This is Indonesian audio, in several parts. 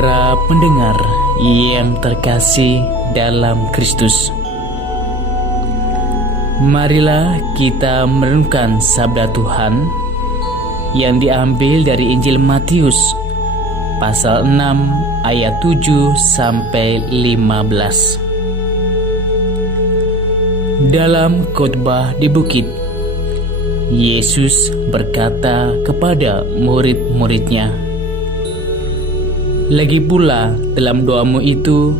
Para pendengar yang terkasih dalam Kristus, marilah kita merenungkan sabda Tuhan yang diambil dari Injil Matius pasal 6 ayat 7 sampai 15. Dalam khotbah di bukit, Yesus berkata kepada murid-muridnya, "Lagi pula dalam doamu itu,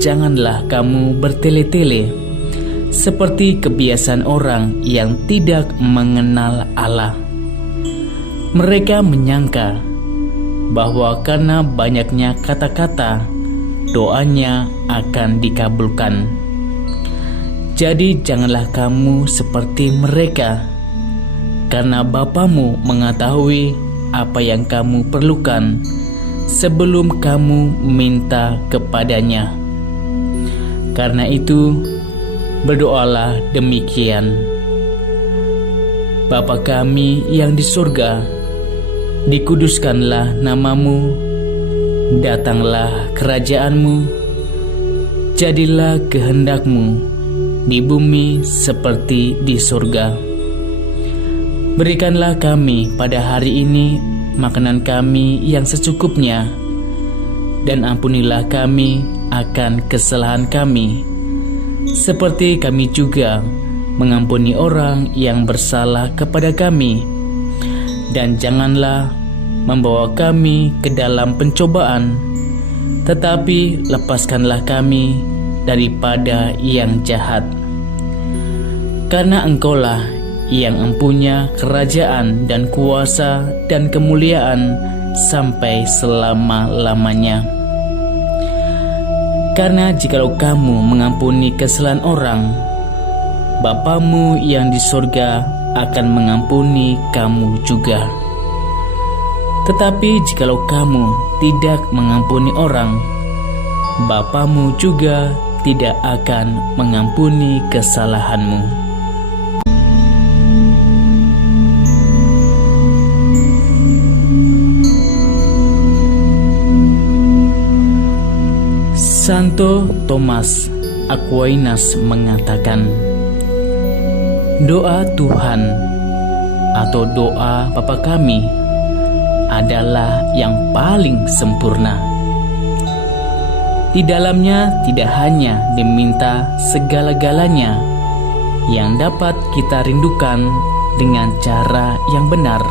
janganlah kamu bertele-tele, seperti kebiasaan orang yang tidak mengenal Allah. Mereka menyangka bahwa karena banyaknya kata-kata, doanya akan dikabulkan. Jadi janganlah kamu seperti mereka, karena Bapamu mengetahui apa yang kamu perlukan sebelum kamu minta kepadanya. Karena itu, berdoalah demikian: Bapa kami yang di surga, dikuduskanlah namamu, datanglah kerajaanmu, jadilah kehendakmu di bumi seperti di surga. Berikanlah kami pada hari ini makanan kami yang secukupnya, dan ampunilah kami akan kesalahan kami, seperti kami juga mengampuni orang yang bersalah kepada kami. Dan janganlah membawa kami ke dalam pencobaan, tetapi lepaskanlah kami daripada yang jahat. Karena Engkaulah yang empunya kerajaan dan kuasa dan kemuliaan sampai selama-lamanya. Karena jikalau kamu mengampuni kesalahan orang, Bapamu yang di surga akan mengampuni kamu juga. Tetapi jikalau kamu tidak mengampuni orang, Bapamu juga tidak akan mengampuni kesalahanmu." Santo Thomas Aquinas mengatakan, doa Tuhan atau doa Bapa kami adalah yang paling sempurna. Di dalamnya tidak hanya diminta segala-galanya yang dapat kita rindukan dengan cara yang benar,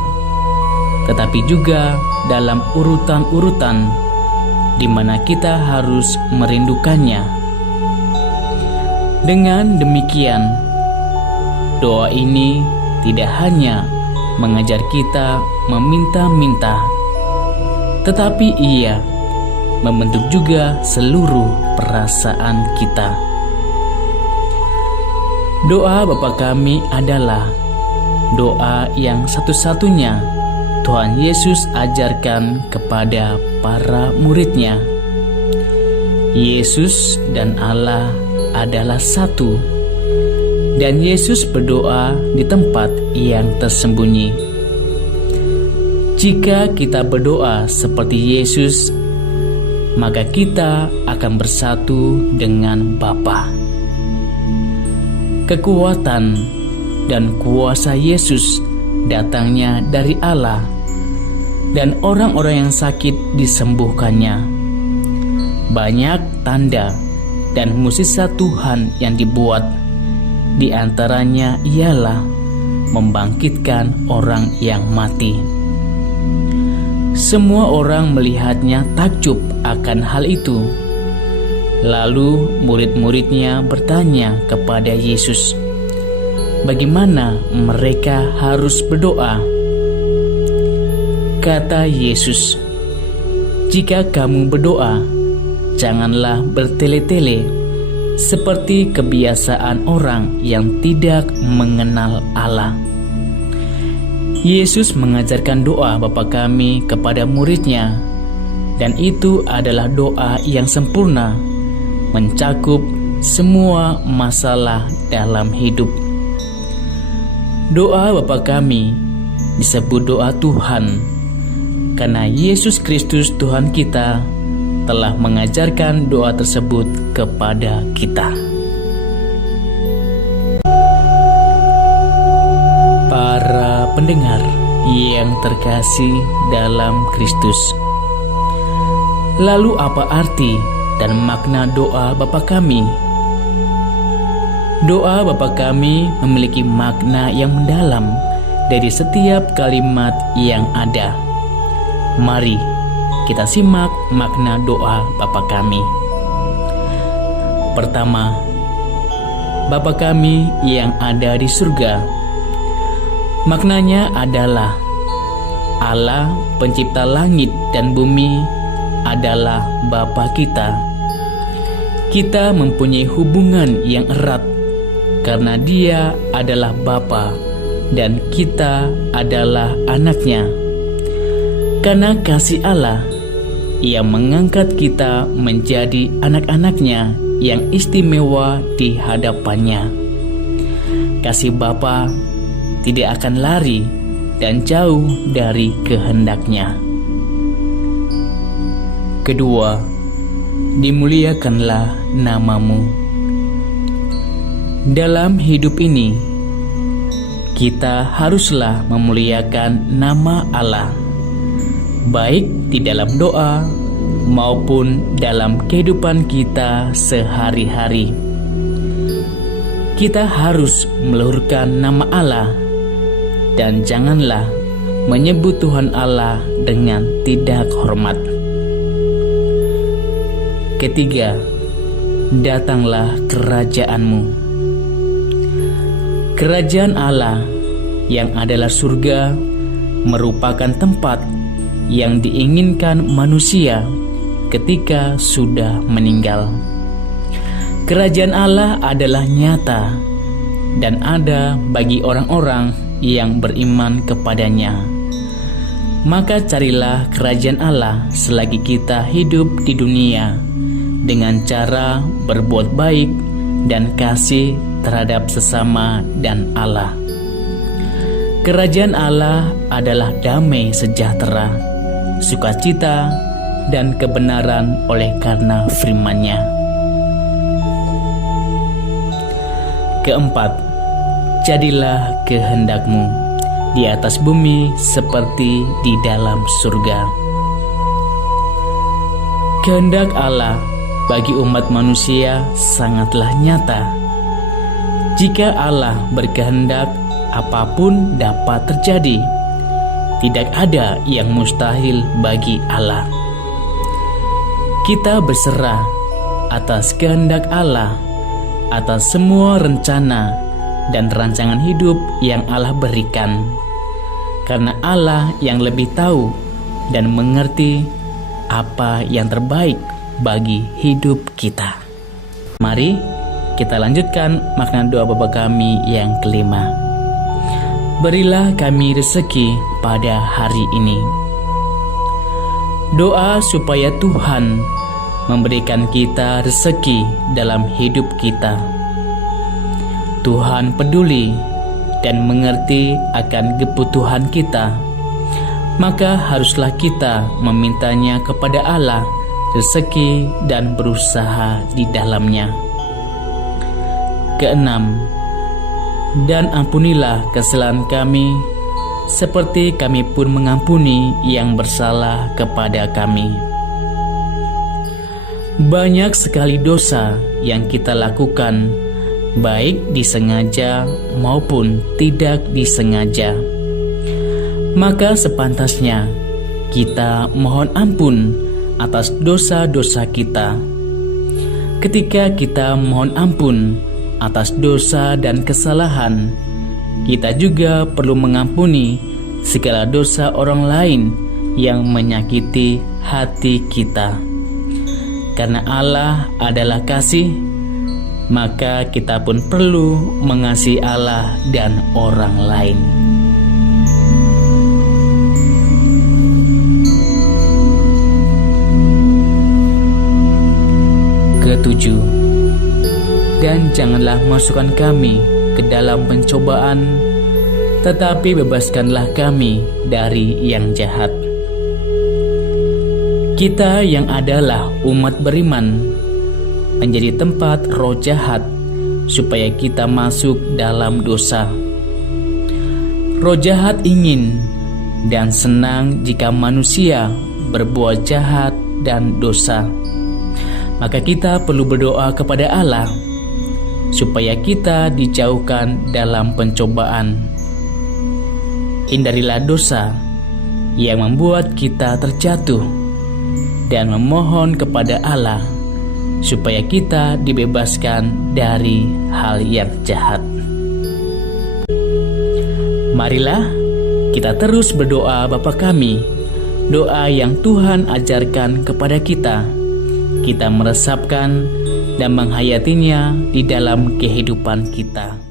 tetapi juga dalam urutan-urutan di mana kita harus merindukannya. Dengan demikian, doa ini tidak hanya mengajar kita meminta-minta, tetapi ia membentuk juga seluruh perasaan kita. Doa Bapa kami adalah doa yang satu-satunya Tuhan Yesus ajarkan kepada para muridnya. Yesus dan Allah adalah satu, dan Yesus berdoa di tempat yang tersembunyi. Jika kita berdoa seperti Yesus, maka kita akan bersatu dengan Bapa. Kekuatan dan kuasa Yesus datangnya dari Allah, dan orang-orang yang sakit disembuhkannya. Banyak tanda dan mukjizat Tuhan yang dibuat, di antaranya ialah membangkitkan orang yang mati. Semua orang melihatnya takjub akan hal itu. Lalu murid-muridnya bertanya kepada Yesus, bagaimana mereka harus berdoa? Kata Yesus, "Jika kamu berdoa, janganlah bertele-tele, seperti kebiasaan orang yang tidak mengenal Allah." Yesus mengajarkan doa Bapa kami kepada muridnya, dan itu adalah doa yang sempurna, mencakup semua masalah dalam hidup. Doa Bapa kami disebut doa Tuhan, karena Yesus Kristus Tuhan kita telah mengajarkan doa tersebut kepada kita. Para pendengar yang terkasih dalam Kristus, lalu apa arti dan makna doa Bapa Kami? Doa Bapa Kami memiliki makna yang mendalam dari setiap kalimat yang ada. Mari kita simak makna doa Bapa Kami. Pertama, Bapa Kami yang ada di surga. Maknanya adalah Allah pencipta langit dan bumi adalah Bapa kita. Kita mempunyai hubungan yang erat karena Dia adalah Bapa dan kita adalah anaknya. Karena kasih Allah, Ia mengangkat kita menjadi anak-anaknya yang istimewa di hadapannya. Kasih Bapa tidak akan lari dan jauh dari kehendaknya. Kedua, dimuliakanlah nama-Mu. Dalam hidup ini, kita haruslah memuliakan nama Allah, baik di dalam doa maupun dalam kehidupan kita sehari-hari. Kita harus meluhurkan nama Allah dan janganlah menyebut Tuhan Allah dengan tidak hormat. Ketiga, datanglah kerajaan-Mu. Kerajaan Allah yang adalah surga merupakan tempat yang diinginkan manusia ketika sudah meninggal. Kerajaan Allah adalah nyata dan ada bagi orang-orang yang beriman kepadanya. Maka carilah kerajaan Allah selagi kita hidup di dunia dengan cara berbuat baik dan kasih terhadap sesama dan Allah. Kerajaan Allah adalah damai sejahtera, sukacita, dan kebenaran oleh karena firman-Nya. Keempat, jadilah kehendak-Mu di atas bumi seperti di dalam surga. Kehendak Allah bagi umat manusia sangatlah nyata. Jika Allah berkehendak, apapun dapat terjadi. Tidak ada yang mustahil bagi Allah. Kita berserah atas kehendak Allah, atas semua rencana dan rancangan hidup yang Allah berikan, karena Allah yang lebih tahu dan mengerti apa yang terbaik bagi hidup kita. Mari kita lanjutkan makna doa Bapa Kami yang kelima. Berilah kami rezeki pada hari ini. Doa supaya Tuhan memberikan kita rezeki dalam hidup kita. Tuhan peduli dan mengerti akan kebutuhan kita, maka haruslah kita memintanya kepada Allah rezeki dan berusaha di dalamnya. Keenam, dan ampunilah kesalahan kami seperti kami pun mengampuni yang bersalah kepada kami. Banyak sekali dosa yang kita lakukan, baik disengaja maupun tidak disengaja. Maka sepantasnya kita mohon ampun atas dosa-dosa kita. Ketika kita mohon ampun atas dosa dan kesalahan, kita juga perlu mengampuni segala dosa orang lain yang menyakiti hati kita. Karena Allah adalah kasih, maka kita pun perlu mengasihi Allah dan orang lain. Ketujuh, dan janganlah masukkan kami ke dalam pencobaan, tetapi bebaskanlah kami dari yang jahat. Kita yang adalah umat beriman menjadi tempat roh jahat supaya kita masuk dalam dosa. Roh jahat ingin dan senang jika manusia berbuat jahat dan dosa. Maka kita perlu berdoa kepada Allah supaya kita dijauhkan dalam pencobaan. Hindarilah dosa yang membuat kita terjatuh dan memohon kepada Allah supaya kita dibebaskan dari hal yang jahat. Marilah kita terus berdoa Bapa kami, doa yang Tuhan ajarkan kepada kita. Kita meresapkan dan menghayatinya di dalam kehidupan kita.